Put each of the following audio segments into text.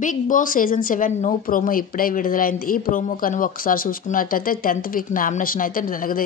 Big boss season 7 నో promo ఇప్పుడే విడుదలైంది. ఈ ప్రోమో కానీ ఒకసారి చూసుకున్నట్టయితే 10th వీక్ నామినేషన్ అయితే జరగదు.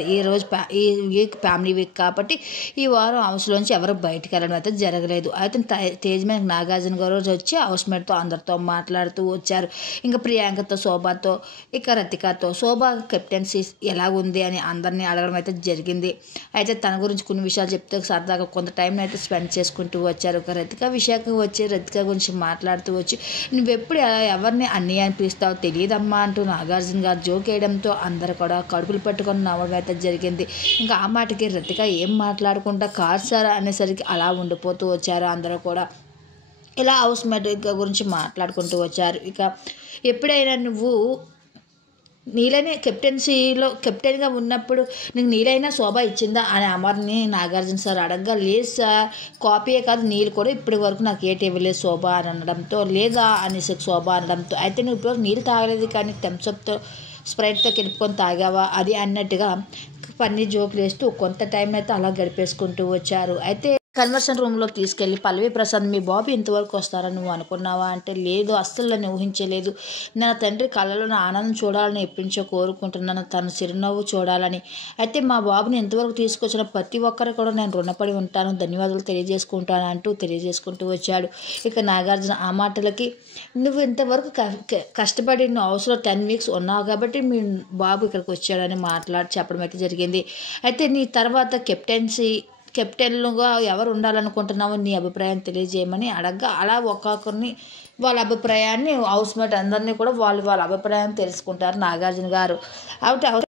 ఈ వీక్ ఫ్యామిలీ వీక్ కాబట్టి ఈ వారం హౌస్లోంచి ఎవరు బయటికి వెళ్ళడం అయితే జరగలేదు. అయితే తేజ్ మీద నాగార్జున గారు వచ్చి హౌస్ మేట్తో అందరితో మాట్లాడుతూ వచ్చారు. ఇంకా ప్రియాంకతో, శోభాతో, ఇక రతికతో. శోభ కెప్టెన్సీ ఎలా ఉంది అని అందరినీ అడగడం అయితే జరిగింది. అయితే తన గురించి కొన్ని విషయాలు చెప్తే సరదాగా కొంత టైం అయితే స్పెండ్ చేసుకుంటూ వచ్చారు. ఒక రతిక విషయానికి వచ్చి రతిక గురించి మాట్లాడుతూ వచ్చి నువ్వెప్పుడు ఎవరిని అన్నీ అనిపిస్తావు తెలియదమ్మా అంటూ నాగార్జున గారు జోక్ వేయడంతో అందరూ కూడా కడుపులు పట్టుకొని నవ్వడం అయితే జరిగింది. ఇంకా ఆ మాటకి రతిక ఏం మాట్లాడుకుంటా కాదు సార్ అనేసరికి అలా ఉండిపోతూ వచ్చారు. అందరూ కూడా ఇలా హౌస్ మేట్ గురించి మాట్లాడుకుంటూ వచ్చారు. ఇక ఎప్పుడైనా నువ్వు నీలనే కెప్టెన్గా ఉన్నప్పుడు నీకు నీలైనా శోభ ఇచ్చిందా అని అమర్ని నాగార్జున సార్ అడగగా లేదు సార్, కాపీయే కాదు నీళ్ళు కూడా ఇప్పటి వరకు నాకు ఏటి ఇవ్వలేదు శోభ అని అనడంతో, లేదా అనేసి శోభ అనడంతో, అయితే నువ్వు ఇప్పుడు నీళ్ళు తాగలేదు కానీ థమ్స్అప్తో స్ప్రైట్తో కలుపుకొని తాగావా అది అన్నట్టుగా ఫన్నీ జోకులు వేస్తూ కొంత టైం అయితే అలా గడిపేసుకుంటూ వచ్చారు. అయితే కన్వర్షన్ రూమ్లో తీసుకెళ్ళి పల్లవి ప్రసాద్ మీ బాబు ఇంతవరకు వస్తారని నువ్వు అనుకున్నావా అంటే లేదు, అస్సలు నన్ను ఊహించలేదు. నా తండ్రి కళ్ళలో నా ఆనందం చూడాలని ఎప్పించో కోరుకుంటున్నాను, తన చిరునవ్వు చూడాలని. అయితే మా బాబుని ఎంతవరకు తీసుకొచ్చిన ప్రతి ఒక్కరు కూడా నేను రుణపడి ఉంటాను, ధన్యవాదాలు తెలియజేసుకుంటాను అంటూ తెలియజేసుకుంటూ వచ్చాడు. ఇక నాగార్జున ఆ మాటలకి నువ్వు ఇంతవరకు కష్టపడి నువ్వు హౌస్లో 10 వీక్స్ ఉన్నావు కాబట్టి మీ బాబు ఇక్కడికి వచ్చాడని చెప్పడం అయితే జరిగింది. అయితే నీ తర్వాత కెప్టెన్లుగా ఎవరు ఉండాలనుకుంటున్నావో నీ అభిప్రాయం తెలియజేయమని అడగగా అలా ఒక్కొక్కరిని వాళ్ళ అభిప్రాయాన్ని హౌస్ మేట్ అందరినీ కూడా వాళ్ళ అభిప్రాయం తెలుసుకుంటారు నాగార్జున గారు.